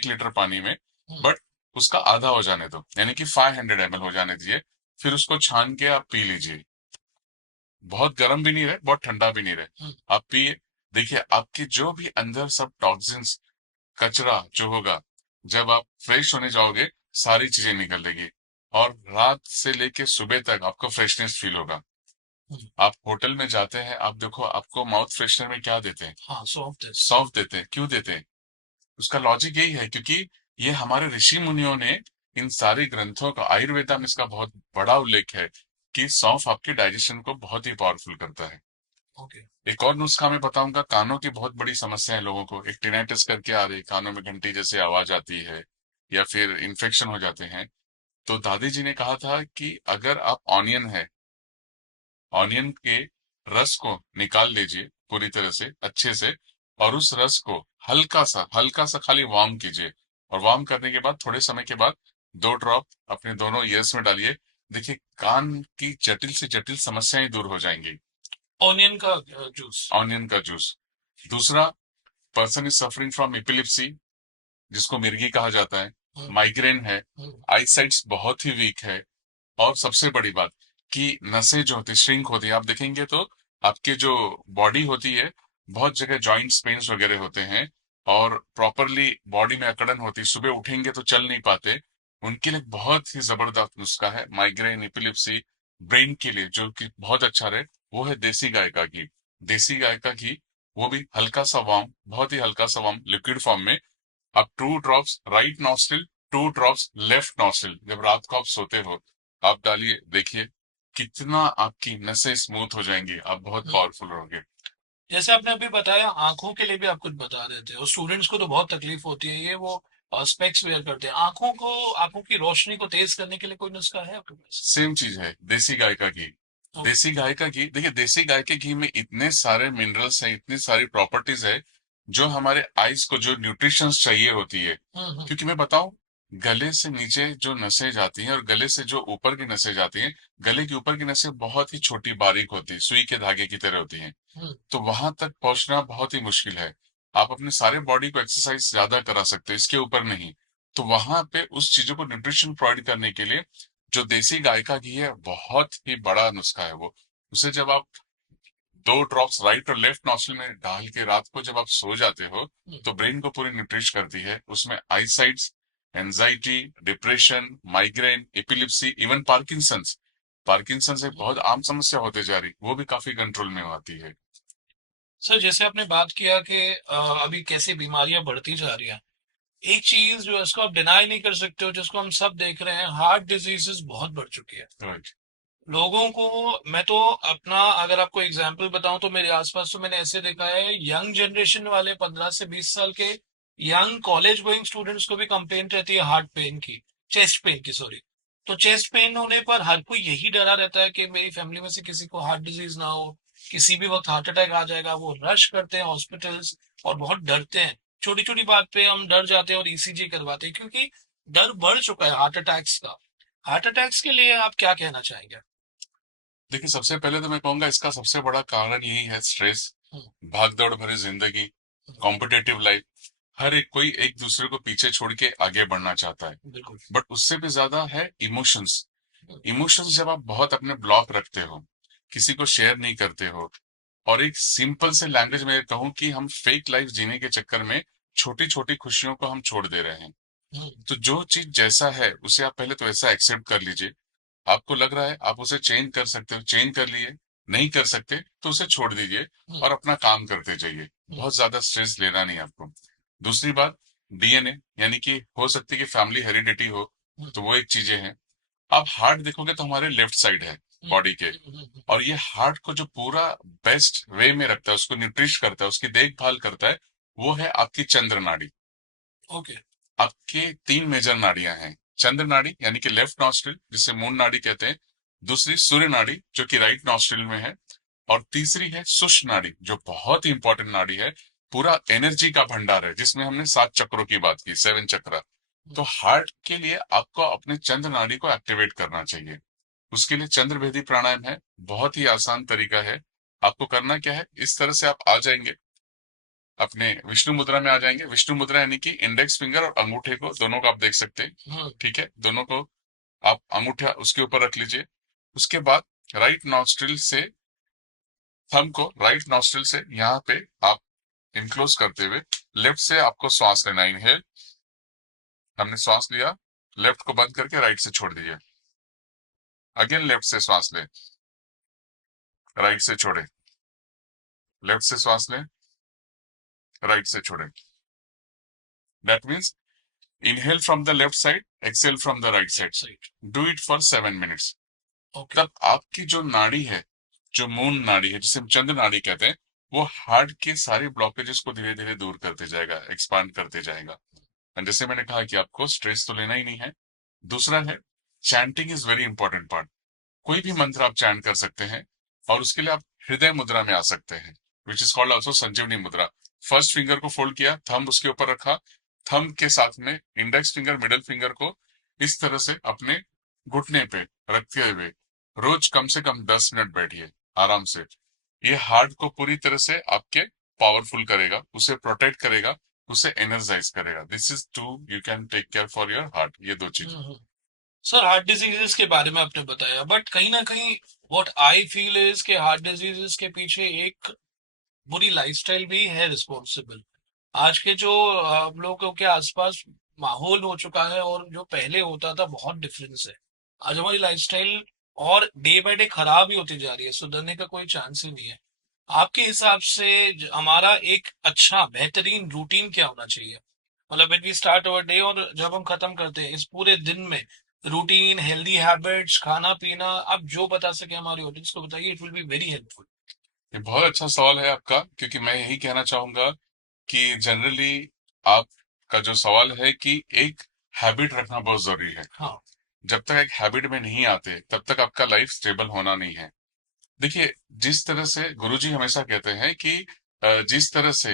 लीटर पानी में, बट उसका आधा हो जाने दो, यानी कि 500 ml हो जाने दीजिए। फिर उसको छान के आप पी लीजिए। बहुत गर्म भी नहीं रहे, बहुत ठंडा भी नहीं रहे, आप पिए। देखिए आपकी जो भी अंदर सब टॉक्सिन्स, कचरा जो होगा, जब आप फ्रेश होने जाओगे सारी चीजें निकल लेगी, और रात से लेके सुबह तक आपको फ्रेशनेस फील होगा। आप होटल में जाते हैं, आप देखो आपको माउथ फ्रेशनर में क्या देते हैं, हाँ, सौंफ देते हैं। क्यों देते हैं? उसका लॉजिक यही है, क्योंकि ये हमारे ऋषि मुनियों ने इन सारी ग्रंथों का, आयुर्वेदा में इसका बहुत बड़ा उल्लेख है कि सौंफ आपके डाइजेशन को बहुत ही पावरफुल करता है। ओके। एक और नुस्खा मैं बताऊंगा, कानों की बहुत बड़ी समस्या है लोगों को, एक टिनाइटिस करके आ रही है, कानों में घंटी जैसे आवाज आती है, या फिर इन्फेक्शन हो जाते हैं। तो दादी जी ने कहा था कि अगर आप ऑनियन के रस को निकाल लीजिए पूरी तरह से अच्छे से, और उस रस को हल्का सा खाली वार्म कीजिए, और वार्म करने के बाद थोड़े समय के बाद 2 ड्रॉप अपने दोनों ईयर्स में डालिए। देखिए कान की जटिल से जटिल समस्याएं दूर हो जाएंगी। ऑनियन का जूस। ऑनियन का जूस। दूसरा, person is suffering from epilepsy, जिसको मिर्गी कहा जाता है, माइग्रेन है, आईसाइट्स बहुत ही वीक है, और सबसे बड़ी बात कि नसें जो होती श्रिंक होती है, आप देखेंगे तो आपके जो बॉडी होती है, बहुत जगह जॉइंट्स पेन्स वगैरह होते हैं, और प्रॉपरली बॉडी में अकड़न होती है, सुबह उठेंगे तो चल नहीं पाते, उनके लिए बहुत ही जबरदस्त नुस्खा है, माइग्रेन, एपिलिप्सी, ब्रेन के लिए जो कि बहुत अच्छा रहे, वो है देसी गाय का घी। देसी गाय का घी, वो भी हल्का सा वार्म, बहुत ही हल्का सा वार्म लिक्विड फॉर्म में, अब 2 drops right nostril, 2 drops left nostril, जब रात को आप सोते हो आप डालिए, देखिए कितना आपकी नसें स्मूथ हो जाएंगी, आप बहुत पावरफुल रहोगे। जैसे आपने अभी बताया आंखों के लिए भी आप कुछ बता रहे थे, और स्टूडेंट्स को तो बहुत तकलीफ होती है, ये वो स्पेक्स वेयर करते हैं, आंखों की रोशनी को तेज करने के लिए कोई नुस्खा है आपके पास? सेम चीज है, देसी गाय का घी। ओके। देसी गाय का घी, देखिए देसी गाय के घी में इतने सारे मिनरल्स हैं, इतनी सारी प्रॉपर्टीज है, जो हमारे आईज को जो न्यूट्रिशंस चाहिए होती है। क्योंकि मैं बताऊं, गले से नीचे जो नसें जाती हैं और गले से जो ऊपर की नसें जाती हैं, गले के ऊपर की नसें बहुत ही छोटी बारीक होती है, सुई के धागे की तरह होती हैं, तो वहां तक पहुंचना बहुत ही मुश्किल है। आप अपने सारे बॉडी को एक्सरसाइज ज्यादा करा सकते हैं, इसके ऊपर नहीं। तो वहां पे उस चीजों को न्यूट्रिशन प्रोवाइड करने के लिए जो देसी गाय का घी है, बहुत ही बड़ा नुस्खा है वो। उसे जब आप 2 ड्रॉप्स राइट और लेफ्ट नॉस्ट्रिल में डाल के रात को जब आप सो जाते हो, तो ब्रेन को पूरी न्यूट्रिश करती है। उसमें eyesights, anxiety, depression, migraine, epilepsy, even Parkinson's, Parkinson's एक बहुत आम समस्या होते जा रही, वो भी काफी कंट्रोल में आती है। सर, जैसे आपने बात किया कि अभी कैसी बीमारियां बढ़ती जा रही हैं, एक चीज जो है इसको आप डिनाई नहीं कर सकते हो, जिसको हम सब देख रहे हैं, हार्ट डिजीजेस बहुत बढ़ चुकी है राइट। लोगों को। मैं तो अपना अगर आपको एग्जांपल बताऊं तो मेरे आसपास तो मैंने ऐसे देखा है, यंग जनरेशन वाले 15 से 20 साल के यंग कॉलेज गोइंग स्टूडेंट्स को भी कंप्लेंट रहती है हार्ट पेन की, चेस्ट पेन की, सॉरी। तो चेस्ट पेन होने पर हर कोई यही डरा रहता है कि मेरी फैमिली में से किसी को हार्ट डिजीज ना हो, किसी भी वक्त हार्ट अटैक आ जाएगा। वो रश करते हैं हॉस्पिटल्स और बहुत डरते हैं। छोटी छोटी बात पे हम डर जाते हैं और ईसीजी करवाते हैं, क्योंकि डर बढ़ चुका है हार्ट अटैक्स का। हार्ट अटैक्स के लिए आप क्या कहना चाहेंगे? देखिए, सबसे पहले तो मैं कहूंगा इसका सबसे बड़ा कारण यही है स्ट्रेस, हम्म, भागदौड़ भरी जिंदगी, कॉम्पिटेटिव लाइफ। हर एक कोई एक दूसरे को पीछे छोड़ के आगे बढ़ना चाहता है। बिल्कुल। बट उससे भी ज्यादा है इमोशंस। हम्म, इमोशंस जब आप बहुत अपने ब्लॉक रखते हो, किसी को शेयर नहीं करते हो, और एक सिंपल से लैंग्वेज में कहूं कि हम फेक लाइफ जीने के चक्कर में छोटी छोटी खुशियों को हम छोड़ दे रहे हैं। हम्म, तो जो चीज जैसा है उसे आप पहले तो ऐसा एक्सेप्ट कर लीजिए। आपको लग रहा है आप उसे चेंज कर सकते हो, चेंज कर लिए। नहीं कर सकते तो उसे छोड़ दीजिए हम्म, और अपना काम करते जाइए। हम्म, बहुत ज्यादा स्ट्रेस लेना नहीं आपको। दूसरी बात, डीएनए, यानी कि हो सकती है कि फैमिली हेरिडिटी हो, हम्म, तो वो एक चीजें हैं। आप हार्ट देखोगे तो हमारे लेफ्ट साइड है हम्म, बॉडी के। हम्म, और ये हार्ट को जो पूरा बेस्ट वे में रखता है, उसको न्यूट्रिश करता है, उसकी देखभाल करता है, वो है आपकी चंद्र नाड़ी। ओके। आपके तीन मेजर नाड़ियां हैं। चंद्र नाड़ी यानी कि लेफ्ट नॉस्ट्रिल, जिसे मून नाड़ी कहते हैं। दूसरी सूर्य नाड़ी जो कि राइट नॉस्ट्रिल में है। और तीसरी है सुषुम्ना नाड़ी, जो बहुत ही इंपॉर्टेंट नाड़ी है। पूरा एनर्जी का भंडार है, जिसमें हमने 7 चक्रों की बात की, 7 चक्र। तो हार्ट के लिए आपको अपने चंद्र नाड़ी को एक्टिवेट करना चाहिए। उसके लिए चंद्र भेदी प्राणायाम है, बहुत ही आसान तरीका है। आपको करना क्या है, इस तरह से आप आ जाएंगे, अपने विष्णु मुद्रा में आ जाएंगे। विष्णु मुद्रा यानी कि इंडेक्स फिंगर और अंगूठे को दोनों को आप देख सकते हैं। हम्म, ठीक है, दोनों को आप अंगूठा उसके ऊपर रख लीजिए। उसके बाद राइट नॉस्ट्रिल से, थंब को राइट नॉस्ट्रिल से यहाँ पे आप इनक्लोज करते हुए लेफ्ट से आपको श्वास लेना। इनहेल, हमने श्वास लिया, लेफ्ट को बंद करके राइट से छोड़ दीजिए। अगेन लेफ्ट से श्वास ले, राइट से छोड़े, लेफ्ट से श्वास ले, राइट से छोड़े। That means inhale from the left side, exhale from the right side. Side. Do it for 7 minutes. Okay. तब आपकी जो नाड़ी है, जो मून नाड़ी है, जिसे हम चंद्र नाड़ी कहते हैं, वो हार्ट के सारे ब्लॉकेजेस को धीरे धीरे दूर करते जाएगा, एक्सपांड करते जाएगा। और जैसे मैंने कहा कि आपको स्ट्रेस तो लेना ही नहीं है। दूसरा है, chanting is very important part. कोई भी मंत्र आप चैंट कर सकते हैं, और उसके लिए आप हृदय मुद्रा में आ सकते हैं, विच इज कॉल्ड ऑल्सो संजीवनी मुद्रा। फर्स्ट फिंगर को फोल्ड किया, थंब उसके ऊपर रखा, थंब के साथ में इंडेक्स फिंगर, मिडल फिंगर को इस तरह से अपने घुटने पे रखते हुए रोज कम से कम 10 मिनट बैठिए आराम से। ये हार्ट को पूरी तरह से आपके पावरफुल करेगा, उसे प्रोटेक्ट करेगा, उसे एनर्जाइज करेगा। This is two you can take care for your heart, ये दो चीज। सर, हार्ट डिजीजेस के बारे में आपने बताया, बट कहीं ना कहीं व्हाट आई फील इज के हार्ट डिजीजेस के पीछे एक बुरी लाइफस्टाइल भी है रिस्पॉन्सिबल। आज के जो हम लोगों के आसपास माहौल हो चुका है और जो पहले होता था, बहुत डिफरेंस है। आज हमारी लाइफस्टाइल और डे बाय डे खराब ही होती जा रही है, सुधरने का कोई चांस ही नहीं है। आपके हिसाब से हमारा एक अच्छा बेहतरीन रूटीन क्या होना चाहिए? मतलब when we start our day और जब हम खत्म करते हैं इस पूरे दिन में, रूटीन, हेल्दी हैबिट्स, खाना पीना, आप जो बता सके हमारी ऑडियंस को बताइए, it will be very helpful. ये बहुत अच्छा सवाल है आपका, क्योंकि मैं यही कहना चाहूंगा कि जनरली आपका जो सवाल है कि एक हैबिट रखना बहुत जरूरी है। हाँ। जब तक एक हैबिट में नहीं आते तब तक आपका लाइफ स्टेबल होना नहीं है। देखिए, जिस तरह से गुरुजी हमेशा कहते हैं कि जिस तरह से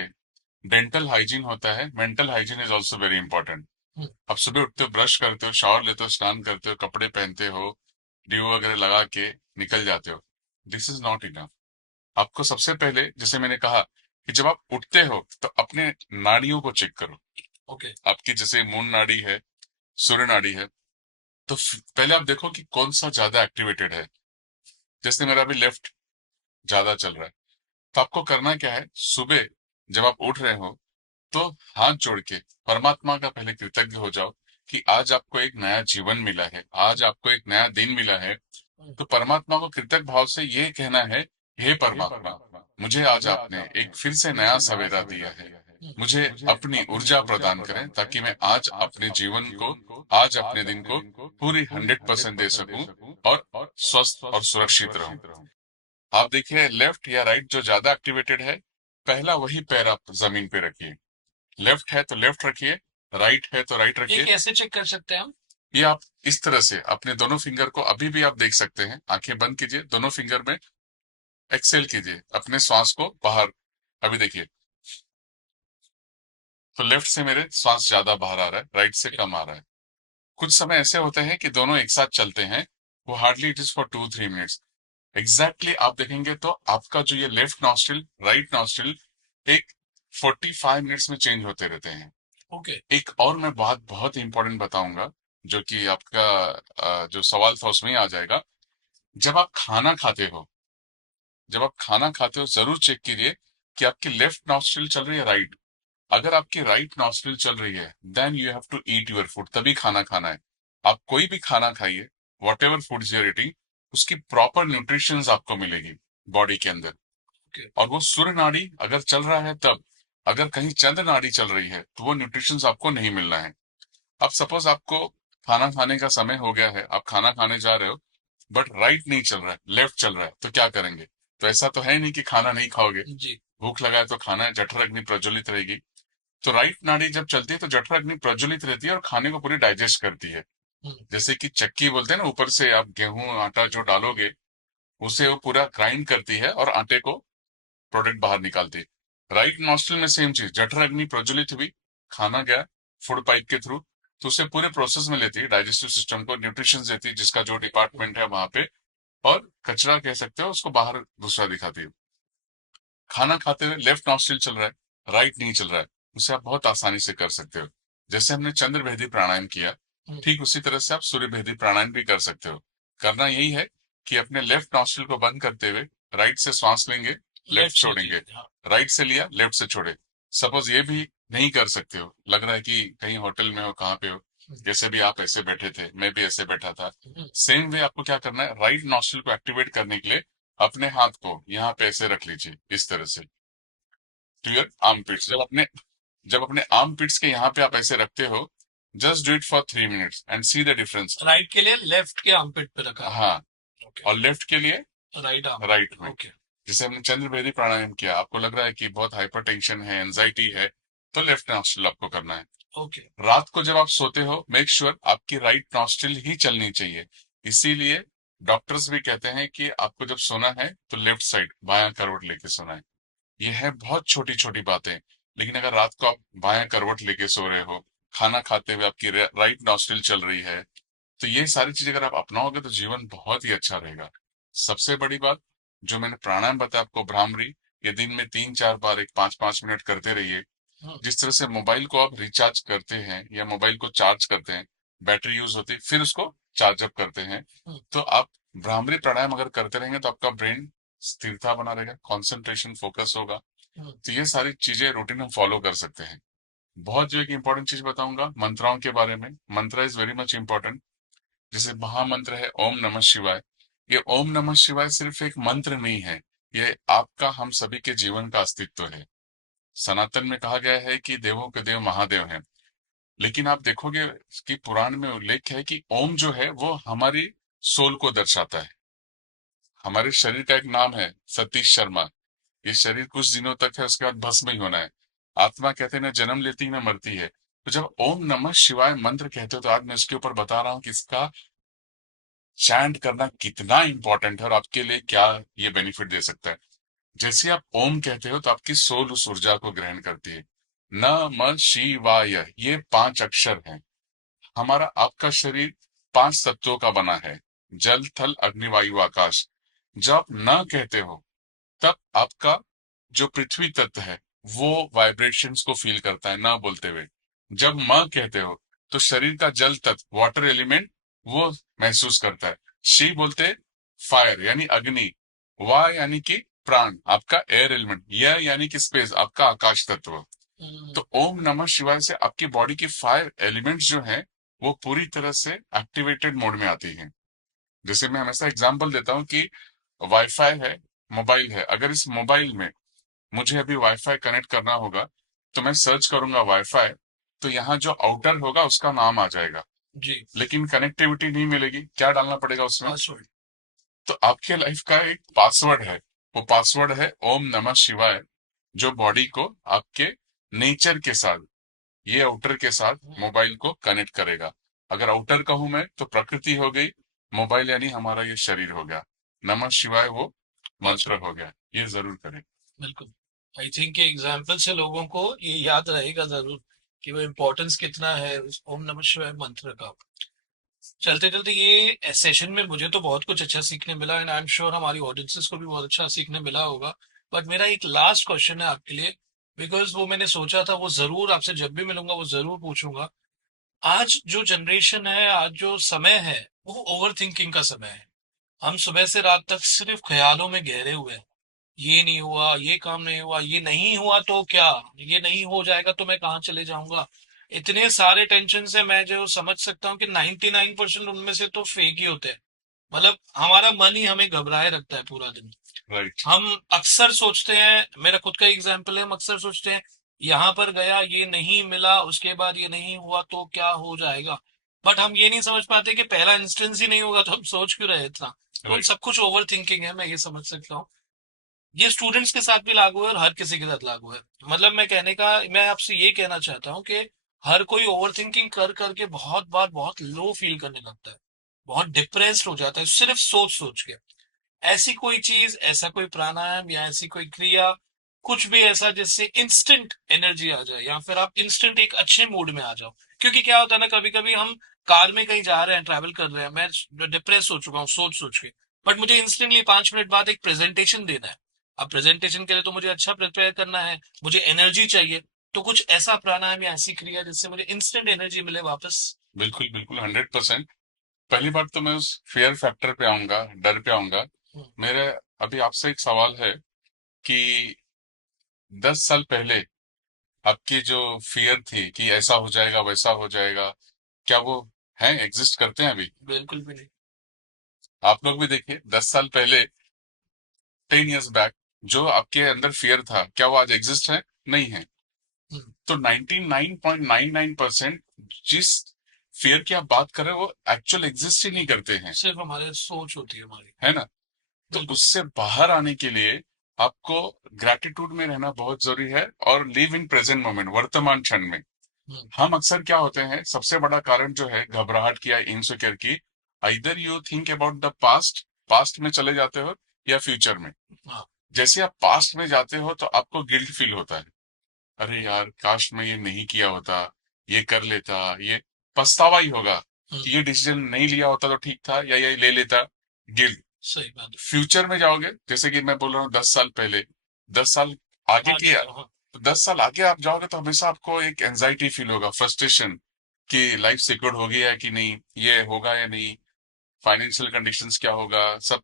डेंटल हाइजीन होता है, mental hygiene is also very important. Hmm, आप सुबह उठते हो, ब्रश करते हो, शावर लेते हो, स्नान करते हो, कपड़े पहनते हो, ड्यू वगैरह लगा के निकल जाते हो। This is not enough. आपको सबसे पहले, जैसे मैंने कहा, कि जब आप उठते हो तो अपने नाड़ियों को चेक करो। ओके। आपकी जैसे मून नाड़ी है, सूर्य नाड़ी है, तो पहले आप देखो कि कौन सा ज्यादा एक्टिवेटेड है। जैसे मेरा अभी लेफ्ट ज्यादा चल रहा है। तो आपको करना क्या है, सुबह जब आप उठ रहे हो तो हाथ जोड़ के परमात्मा का पहले कृतज्ञ हो जाओ कि आज आपको एक नया जीवन मिला है, आज आपको एक नया दिन मिला है। तो परमात्मा को कृतज्ञ भाव से ये कहना है, हे परमात्मा, मुझे आज आपने एक फिर से नया सवेरा दिया है। मुझे अपनी ऊर्जा प्रदान करें ताकि मैं आज अपने जीवन को, आज अपने दिन को पूरी 100% दे सकूं और स्वस्थ और सुरक्षित रहूं। आप देखिए, लेफ्ट या राइट जो ज्यादा एक्टिवेटेड है, पहला वही पैर आप जमीन पे रखिए। लेफ्ट है तो लेफ्ट रखिए, राइट है तो राइट ये रखिए। कैसे चेक कर सकते हैं हम? ये आप इस तरह से अपने दोनों फिंगर को अभी भी आप देख सकते हैं, आंखें बंद कीजिए, दोनों फिंगर में एक्सेल कीजिए, अपने श्वास को बाहर। अभी देखिए, तो लेफ्ट से मेरे श्वास ज्यादा बाहर आ रहा है, राइट से कम आ रहा है। कुछ समय ऐसे होते हैं कि दोनों एक साथ चलते हैं, वो hardly it is for 2-3 minutes. Exactly आप देखेंगे तो आपका जो ये लेफ्ट नॉस्ट्रिल राइट नॉस्ट्रिल एक 45 मिनट्स में चेंज होते रहते हैं। ओके। एक और मैं बात बहुत इंपॉर्टेंट बताऊंगा, जो कि आपका जो सवाल था उसमें ही आ जाएगा। जब आप खाना खाते हो, जब आप खाना खाते हो जरूर चेक कीजिए कि आपकी लेफ्ट नॉस्ट्रिल चल रही है, राइट। अगर आपकी राइट नॉस्ट्रिल चल रही है, then you have to eat your food, तभी खाना खाना है। आप कोई भी खाना खाइए, whatever food you're eating, उसकी प्रॉपर न्यूट्रिशन आपको मिलेगी बॉडी के अंदर। ओके। और वो सूर्य नाड़ी अगर चल रहा है तब, अगर कहीं चंद्र नाड़ी चल रही है तो वो न्यूट्रिशन आपको नहीं मिलना है। अब सपोज आपको खाना खाने का समय हो गया है, आप खाना खाने जा रहे हो, बट राइट नहीं चल रहा है, लेफ्ट चल रहा है, तो क्या करेंगे? तो ऐसा तो है नहीं कि खाना नहीं खाओगे, जी। भूख लगा है तो खाना है, जठर अग्नि प्रज्वलित रहेगी। तो राइट नाड़ी जब चलती है तो जठर अग्नि प्रज्वलित रहती है और खाने को पूरी डाइजेस्ट करती है। हम्म। जैसे कि चक्की बोलते हैं ना, ऊपर से आप गेहूं आटा जो डालोगे उसे वो पूरा ग्राइंड करती है और आटे को प्रोडक्ट बाहर निकालती है। राइट नॉस्ट्रल में सेम चीज, जठर अग्नि प्रज्वलित हुई, खाना गया फूड पाइप के थ्रू, तो उसे पूरे प्रोसेस में लेती है, डाइजेस्टिव सिस्टम को न्यूट्रिशन देती है, जिसका जो डिपार्टमेंट है वहां पे, और कचरा कह सकते हो उसको बाहर दूसरा दिखाती है। खाना खाते हुए लेफ्ट नॉस्ट्रिल चल रहा है, राइट नहीं चल रहा है, उसे आप बहुत आसानी से कर सकते हो। जैसे हमने चंद्र भेदी प्राणायाम किया, ठीक उसी तरह से आप सूर्य भेदी प्राणायाम भी कर सकते हो। करना यही है कि अपने लेफ्ट नॉस्ट्रिल को बंद करते हुए राइट से श्वास लेंगे, लेफ्ट छोड़ेंगे, हाँ। राइट से लिया, लेफ्ट से छोड़े। सपोज ये भी नहीं कर सकते हो, लग रहा है कि कहीं होटल में हो, कहाँ पे हो, जैसे भी आप ऐसे बैठे थे, मैं भी ऐसे बैठा था, सेम वे आपको क्या करना है, राइट नॉस्ट्रिल को एक्टिवेट करने के लिए अपने हाथ को यहाँ पे ऐसे रख लीजिए, इस तरह से, टू योर आर्म पिट्स। जब अपने आर्म पिट्स के यहाँ पे आप ऐसे रखते हो, just do it for 3 minutes and see the difference. Right के लिए लेफ्ट के आर्मपिट पे रखा है। हाँ, ओके। और लेफ्ट के लिए राइट आर्म। राइट में। ओके। जैसे हमने चंद्रभेदी प्राणायाम किया, आपको लग रहा है कि बहुत हाइपरटेंशन है, एंजाइटी है, तो लेफ्ट नॉस्ट्रिल आपको करना है। ओके। रात को जब आप सोते हो, मेक श्योर आपकी राइट नॉस्ट्रिल ही चलनी चाहिए। इसीलिए डॉक्टर्स भी कहते हैं कि आपको जब सोना है तो लेफ्ट साइड बायां करवट लेके सोना है। ये है बहुत छोटी छोटी बातें, लेकिन अगर रात को आप बायां करवट लेके सो रहे हो, खाना खाते हुए आपकी राइट नॉस्ट्रिल चल रही है, तो ये सारी चीजें अगर आप अपनाओगे तो जीवन बहुत ही अच्छा रहेगा। सबसे बड़ी बात, जो मैंने प्राणायाम बताया आपको, भ्रामरी, ये दिन में 3-4 बार एक 5-5 मिनट करते रहिए। जिस तरह से मोबाइल को आप रिचार्ज करते हैं या मोबाइल को चार्ज करते हैं, बैटरी यूज होती है, फिर उसको चार्ज अप करते हैं, तो आप भ्रामरी प्राणायाम अगर करते रहेंगे तो आपका ब्रेन स्थिरता बना रहेगा, कंसंट्रेशन फोकस होगा। तो ये सारी चीजें रूटीन हम फॉलो कर सकते हैं। बहुत जो एक इंपॉर्टेंट चीज बताऊंगा मंत्राओं के बारे में, मंत्र इज वेरी मच इंपॉर्टेंट। जैसे महामंत्र है ओम नमः शिवाय। ये ओम नमः शिवाय सिर्फ एक मंत्र नहीं है, ये आपका, हम सभी के जीवन का अस्तित्व है। सनातन में कहा गया है कि देवों के देव महादेव हैं, लेकिन आप देखोगे कि पुराण में उल्लेख है कि ओम जो है वो हमारी सोल को दर्शाता है। हमारे शरीर का एक नाम है सतीश शर्मा। ये शरीर कुछ दिनों तक है, उसके बाद भस्म ही होना है। आत्मा कहते हैं ना जन्म लेती है ना मरती है। तो जब ओम नमः शिवाय मंत्र कहते हो, तो आज मैं इसके ऊपर बता रहा हूँ कि इसका चैंट करना कितना इंपॉर्टेंट है और आपके लिए क्या ये बेनिफिट दे सकता है। जैसे आप ओम कहते हो तो आपकी सोल उस ऊर्जा को ग्रहण करती है। न म शिवाय, ये 5 अक्षर हैं। हमारा आपका शरीर 5 तत्वों का बना है, जल थल अग्नि वायु आकाश। जब आप न कहते हो तब आपका जो पृथ्वी तत्व है वो वाइब्रेशंस को फील करता है ना बोलते हुए। जब म कहते हो तो शरीर का जल तत्व वाटर एलिमेंट वो महसूस करता है। शी बोलते फायर यानी अग्नि, वा यानी कि प्राण आपका एयर एलिमेंट, यह यानी कि स्पेस आपका आकाश तत्व। तो ओम नमः शिवाय से आपकी बॉडी की फायर एलिमेंट्स जो हैं वो पूरी तरह से एक्टिवेटेड मोड में आती हैं। जैसे मैं हमेशा एग्जांपल देता हूँ कि वाईफाई है, मोबाइल है, अगर इस मोबाइल में मुझे अभी वाईफाई कनेक्ट करना होगा तो मैं सर्च करूंगा वाईफाई, तो यहाँ जो आउटर होगा उसका नाम आ जाएगा, जी। लेकिन कनेक्टिविटी नहीं मिलेगी। क्या डालना पड़ेगा उसमें? पासवर्ड। तो आपके लाइफ का एक पासवर्ड है, वो पासवर्ड है ओम नमः शिवाय, जो बॉडी को आपके नेचर के साथ, ये आउटर के साथ मोबाइल को कनेक्ट करेगा। अगर आउटर कहूं मैं तो प्रकृति हो गई, मोबाइल यानी हमारा ये शरीर हो गया। नमः शिवाय वो मंत्र हो गया, ये जरूर करें। बिल्कुल। आई थिंक एग्जाम्पल से लोगों को ये याद रहेगा जरूर कि वो इम्पोर्टेंस कितना है उस ओम नमः शिवाय मंत्र का। चलते चलते ये सेशन में मुझे तो बहुत कुछ अच्छा सीखने मिला एंड आई एम श्योर हमारी ऑडियंसेस को भी बहुत अच्छा सीखने मिला होगा। बट मेरा एक लास्ट क्वेश्चन है आपके लिए, बिकॉज वो मैंने सोचा था वो जरूर आपसे जब भी मिलूंगा वो जरूर पूछूंगा। आज जो जनरेशन है, आज जो समय है, वो ओवर थिंकिंग का समय है। हम सुबह से रात तक सिर्फ ख्यालों में गहरे हुए हैं। ये नहीं हुआ, ये काम नहीं हुआ, ये नहीं हुआ तो क्या, ये नहीं हो जाएगा तो मैं कहाँ चले जाऊंगा। इतने सारे टेंशन है, मैं जो समझ सकता हूँ कि 99% उनमें से तो फेक ही होते हैं। मतलब हमारा मन ही हमें घबराए रखता है पूरा दिन। राइट। हम अक्सर सोचते हैं, मेरा खुद का एग्जाम्पल है, हम अक्सर सोचते हैं यहाँ पर गया ये नहीं मिला, उसके बाद ये नहीं हुआ तो क्या हो जाएगा। बट हम ये नहीं समझ पाते कि पहला इंस्टेंस ही नहीं होगा तो हम सोच क्यों रहे इतना। तो हम राइट। सब कुछ ओवर थिंकिंग है, मैं ये समझ सकता हूँ। ये स्टूडेंट्स के साथ भी लागू है और हर किसी के साथ लागू है। मतलब मैं कहने का, मैं आपसे ये कहना चाहता हूँ कि हर कोई ओवर थिंकिंग कर करके बहुत बार बहुत लो फील करने लगता है, बहुत डिप्रेस्ड हो जाता है सिर्फ सोच सोच के। ऐसी कोई चीज, ऐसा कोई प्राणायाम या ऐसी कोई क्रिया, कुछ भी ऐसा जिससे इंस्टेंट एनर्जी आ जाए या फिर आप इंस्टेंट एक अच्छे मूड में आ जाओ। क्योंकि क्या होता है ना, कभी कभी हम कार में कहीं जा रहे हैं, ट्रैवल कर रहे हैं, मैं डिप्रेस हो चुका हूँ सोच सोच के, बट मुझे इंस्टेंटली 5 मिनट बाद एक प्रेजेंटेशन देना है। अब प्रेजेंटेशन के लिए तो मुझे अच्छा प्रिपेयर करना है, मुझे एनर्जी चाहिए। तो कुछ ऐसा प्राणायाम या ऐसी क्रिया जिससे मुझे इंस्टेंट एनर्जी मिले वापस। बिल्कुल बिल्कुल 100%। पहली बात तो मैं उस फियर फैक्टर पे आऊंगा, डर पे आऊंगा। हम्म, मेरे अभी आपसे एक सवाल है कि 10 साल पहले आपकी जो फियर थी कि ऐसा हो जाएगा वैसा हो जाएगा, क्या वो है, एग्जिस्ट करते हैं अभी? बिल्कुल भी नहीं। आप लोग भी देखिए, 10 साल पहले, 10 years बैक, जो आपके अंदर फियर था, क्या वो आज एग्जिस्ट है? नहीं है। हम्म, तो 99.99% जिस फियर की आप बात कर रहे हो वो एक्चुअल एग्जिस्ट ही नहीं करते हैं, सिर्फ हमारे सोच होती है हमारी। है ना? तो बिल्कुल। उससे बाहर आने के लिए आपको ग्रैटिट्यूड में रहना बहुत जरूरी है और लिव इन प्रेजेंट मोमेंट, वर्तमान क्षण में। हम्म, हम अक्सर क्या होते हैं, सबसे बड़ा कारण जो है घबराहट की या इनसिक्योर की, either you think about the past, past में चले जाते हो, या फ्यूचर में। हाँ। जैसे आप पास्ट में जाते हो तो आपको गिल्ट फील होता है, अरे यार काश मैं ये नहीं किया होता, ये कर लेता, ये पछतावा ही होगा हम्म, कि ये डिसीजन नहीं लिया होता तो ठीक था, या ये ले लेता। गिल्ट। सही बात फ्यूचर में जाओगे, जैसे कि मैं बोल रहा हूँ 10 साल पहले, 10 साल है। आगे की, आगे का, हाँ। तो 10 साल आगे आप जाओगे तो हमेशा आपको एक एंजाइटी फील होगा, फ्रस्ट्रेशन कि लाइफ सिक्योर हो गई है कि नहीं, ये होगा या नहीं, फाइनेंशियल कंडीशंस क्या होगा, सब।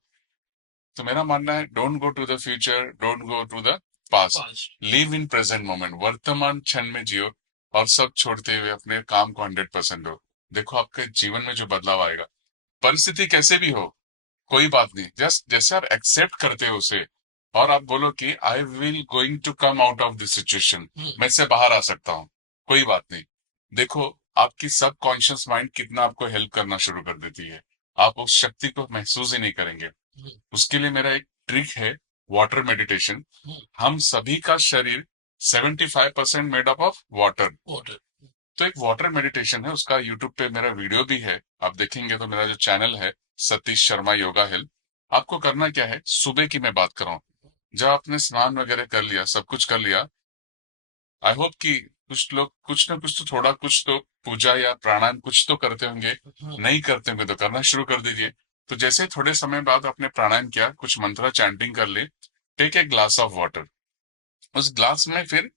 तो मेरा मानना है, don't go to the future, don't go to the past, past. Live in present moment, वर्तमान क्षण में जियो। और सब छोड़ते हुए अपने काम को 100% दो। देखो आपके जीवन में जो बदलाव आएगा, परिस्थिति कैसे भी हो, कोई बात नहीं, जस्ट जैसे आप एक्सेप्ट करते हो उसे, और आप बोलो कि I will going to come out of this situation, hmm, मैं इससे बाहर आ सकता हूँ, कोई बात नहीं। देखो आपकी सब कॉन्शियस माइंड कितना आपको हेल्प करना शुरू कर देती है, आप उस शक्ति को महसूस ही नहीं करेंगे। हम्म, उसके लिए मेरा एक ट्रिक है, वाटर मेडिटेशन। हम्म, हम सभी का शरीर 75% made up of water. Water. तो एक वाटर मेडिटेशन है, उसका यूट्यूब पे मेरा वीडियो भी है, आप देखेंगे तो मेरा जो चैनल है, सतीश शर्मा योगा हेल्प। आपको करना क्या है, सुबह की मैं बात कर रहा हूँ, जब आपने स्नान वगैरह कर लिया, सब कुछ कर लिया, आई होप कि कुछ लोग कुछ ना कुछ तो, थोड़ा कुछ तो पूजा या प्राणायाम कुछ तो करते होंगे। हम्म, नहीं करते होंगे तो करना शुरू कर दीजिए। तो जैसे थोड़े समय बाद आपने प्राणायाम किया, कुछ मंत्र चैंटिंग कर ले, take a glass of water. उस ग्लास में फिर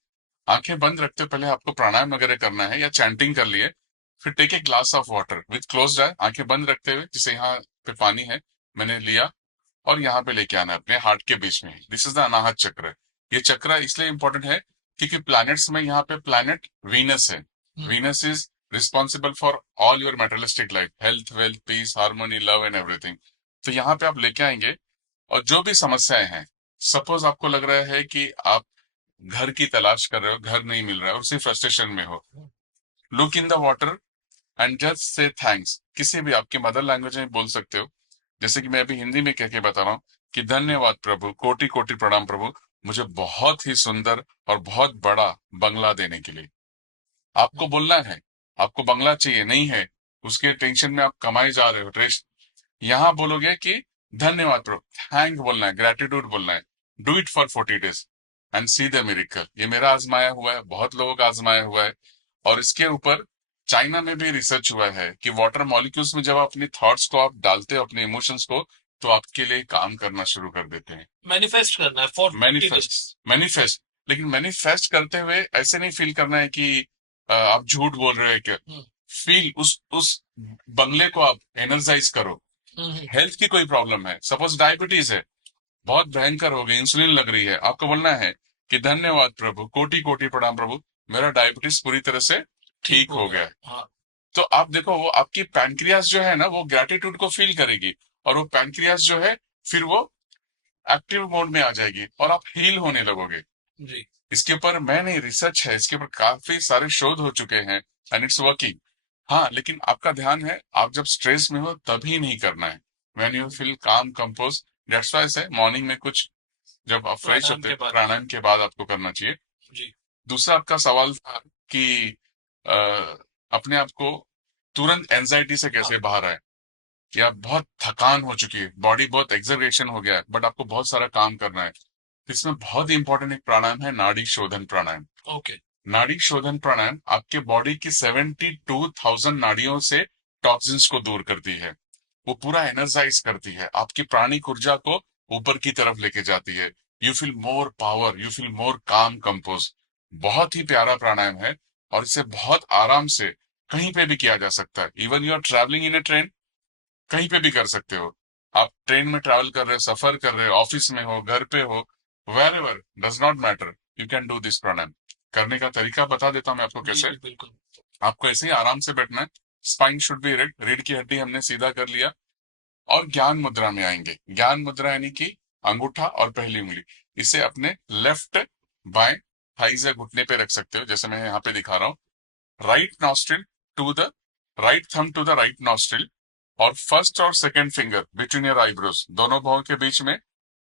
आंखें बंद रखते हो, पहले आपको प्राणायाम वगैरह करना है या चैंटिंग कर लिए, फिर take a glass of water with closed eye, आंखें बंद रखते हुए, जैसे यहाँ पे पानी है, मैंने लिया, और यहाँ पे लेके आना है अपने हार्ट के बीच में। दिस इज द अनाहत चक्र। ये चक्र इसलिए इंपॉर्टेंट है क्योंकि प्लैनेट्स में यहाँ पे प्लैनेट वीनस है। Hmm, Venus is responsible for all your materialistic life, health, wealth, peace, harmony, love and everything. तो यहाँ पे आप लेके आएंगे, और जो भी समस्याएं हैं, सपोज आपको लग रहा है कि आप घर की तलाश कर रहे हो, घर नहीं मिल रहा है और उसी फ्रस्ट्रेशन में हो, look in the water and just say thanks. किसी भी आपकी मदर लैंग्वेज में बोल सकते हो, जैसे कि मैं अभी हिंदी में कह के बता रहा हूँ कि धन्यवाद प्रभु, कोटि कोटि प्रणाम प्रभु, मुझे बहुत ही सुंदर और बहुत बड़ा बंगला देने के लिए। आपको बोलना है, आपको बंगला चाहिए नहीं है, उसके टेंशन में आप कमाए जा रहे हो, रेस्ट यहाँ बोलोगे कि धन्यवाद ब्रो, थैंक बोलना है, ग्रेटिट्यूड बोलना है। Do it for 40 days and see the miracle. ये मेरा आजमाया हुआ है, बहुत लोगों का आजमाया हुआ है। और इसके ऊपर चाइना में भी रिसर्च हुआ है कि वाटर मॉलिक्यूल्स में जब आप अपनी थॉट्स को आप डालते हो, अपने इमोशंस को, तो आपके लिए काम करना शुरू कर देते हैं। मैनिफेस्ट करना है फॉर 40 days। मैनिफेस्ट, लेकिन मैनिफेस्ट करते हुए ऐसे नहीं फील करना है कि आप झूठ बोल रहे हो क्या। फील उस बंगले को आप एनर्जाइज करो। हेल्थ की कोई प्रॉब्लम है, सपोज डायबिटीज है, बहुत भयंकर हो गई, इंसुलिन लग रही है, आपको बोलना है कि धन्यवाद प्रभु, कोटि कोटि प्रणाम प्रभु, मेरा डायबिटीज पूरी तरह से ठीक हो गया। हाँ। तो आप देखो, वो आपकी पैनक्रियास जो है ना, वो ग्रेटिट्यूड को फील करेगी, और वो पैनक्रियास जो है फिर वो एक्टिव मोड में आ जाएगी और आप हील होने लगोगे। जी। इसके ऊपर मैं नहीं, रिसर्च है, इसके ऊपर काफी सारे शोध हो चुके हैं एंड इट्स वर्किंग। हाँ, लेकिन आपका ध्यान है, आप जब स्ट्रेस में हो तभी नहीं करना है, व्हेन यू फील काम कंपोज। दैट्स व्हाई से मॉर्निंग में कुछ जब आप फ्रेश होते हैं, प्राणायाम के बाद आपको करना चाहिए। जी। दूसरा आपका सवाल था कि अपने आप को तुरंत एंजाइटी से कैसे बाहर आए, या बहुत थकान हो चुकी है, बॉडी बहुत एक्सर्वेशन हो गया है, बट आपको बहुत सारा काम करना है। इसमें बहुत ही इंपॉर्टेंट एक प्राणायाम है, नाड़ी शोधन प्राणायाम। ओके। नाड़ी शोधन प्राणायाम आपके बॉडी की 72,000 नाड़ियों से टॉक्सिन्स को दूर करती है, वो पूरा एनर्जाइज करती है, आपकी प्राणिक ऊर्जा को ऊपर की तरफ लेके जाती है। You feel more power, you feel more काम कंपोज। बहुत ही प्यारा प्राणायाम है, और इसे बहुत आराम से कहीं पे भी किया जा सकता है। Even you are travelling in a train, कहीं पे भी कर सकते हो। आप ट्रेन में ट्रैवल कर रहे हो, सफर कर रहे हो, ऑफिस में हो, घर पे हो, wherever, does not matter, you can do this pranayama. करने का तरीका बता देता हूं मैं आपको कैसे। बिल्कुल। आपको ऐसे ही आराम से बैठना है, स्पाइन शुड बी रेड, रीढ़ की हड्डी हमने सीधा कर लिया, और ज्ञान मुद्रा में आएंगे। ज्ञान मुद्रा यानी कि अंगूठा और पहली उंगली, इसे अपने लेफ्ट बाएं थाइज या घुटने पे रख सकते हो, जैसे मैं यहाँ पे दिखा रहा हूँ। Right nostril to the right thumb to the right nostril, और फर्स्ट और second finger between your eyebrows, दोनों भावों के बीच में,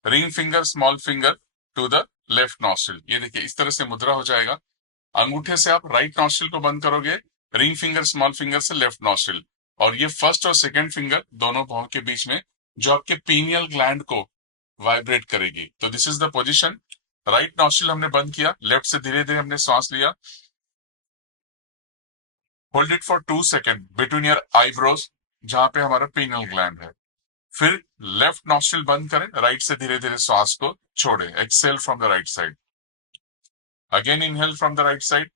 ring finger small finger to the left nostril. ये देखिए, इस तरह से मुद्रा हो जाएगा। अंगूठे से आप राइट नॉस्ट्रिल को बंद करोगे, रिंग फिंगर स्मॉल फिंगर से लेफ्ट नॉस्ट्रिल, और ये फर्स्ट और सेकेंड फिंगर दोनों भावों के बीच में, जो आपके पीनियल ग्लैंड को वाइब्रेट करेगी। तो this is the position. Right nostril हमने बंद किया, लेफ्ट से धीरे धीरे हमने सांस लिया। Hold it for 2 second between your eyebrows, जहां पे हमारा पीनियल ग्लैंड है। फिर लेफ्ट नॉस्ट्रिल बंद करें, राइट से धीरे धीरे श्वास को छोड़े, exhale from the right side. Again inhale from the right side,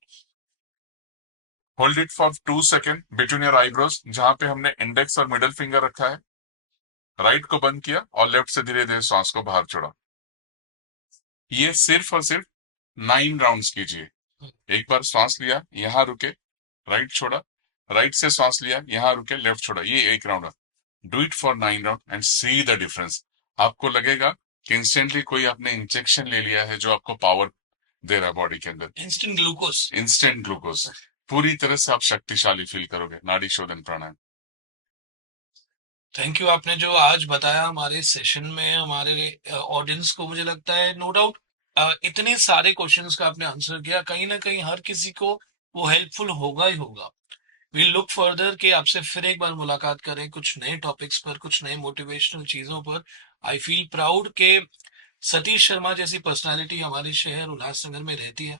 hold it for 2 second between your eyebrows, जहां पे हमने इंडेक्स और मिडल फिंगर रखा है। राइट को बंद किया और लेफ्ट से धीरे धीरे सांस को बाहर छोड़ा। ये सिर्फ और सिर्फ 9 राउंड्स कीजिए। एक बार सांस लिया, यहां रुके, राइट छोड़ा, राइट से सांस लिया, यहां रुके, लेफ्ट छोड़ा, ये एक राउंड है। Do it for 9 round and see the difference. आपको लगेगा कि इंस्टेंटली कोई आपने इंजेक्शन ले लिया है जो आपको पावर दे रहा है बॉडी के अंदर। Instant glucose. इंस्टेंट ग्लूकोज, पूरी तरह से आप शक्तिशाली फील करोगे। नाड़ी शोधन प्राणायाम। Thank you. आपने जो आज बताया हमारे सेशन में हमारे ऑडियंस को, मुझे लगता है नो डाउट इतने सारे क्वेश्चंस का आपने आंसर किया, कहीं ना कहीं हर किसी को वो हेल्पफुल होगा ही होगा। वी लुक फर्दर कि आपसे फिर एक बार मुलाकात करें कुछ नए टॉपिक्स पर, कुछ नए मोटिवेशनल चीजों पर। आई फील प्राउड के सतीश शर्मा जैसी पर्सनालिटी हमारे शहर उल्लासनगर में रहती है,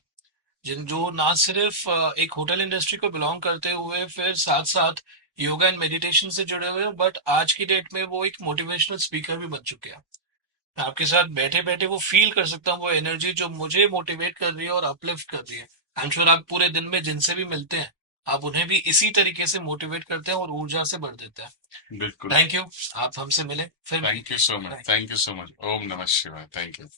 जिन जो ना सिर्फ एक होटल इंडस्ट्री को बिलोंग करते हुए फिर साथ साथ योगा एंड मेडिटेशन से जुड़े हुए हैं, बट आज की डेट में वो एक मोटिवेशनल स्पीकर भी बन चुके हैं। मैं आपके साथ बैठे बैठे वो फील कर सकता हूँ, वो एनर्जी जो मुझे मोटिवेट कर रही है और अपलिफ्ट कर रही है। आई एम श्योर आप पूरे दिन में जिनसे भी मिलते हैं, आप उन्हें भी इसी तरीके से मोटिवेट करते हैं और ऊर्जा से भर देते हैं। बिल्कुल। थैंक यू, आप हमसे मिले फिर। Thank you so much, thank you so much. ओम नमः शिवाय। Thank you.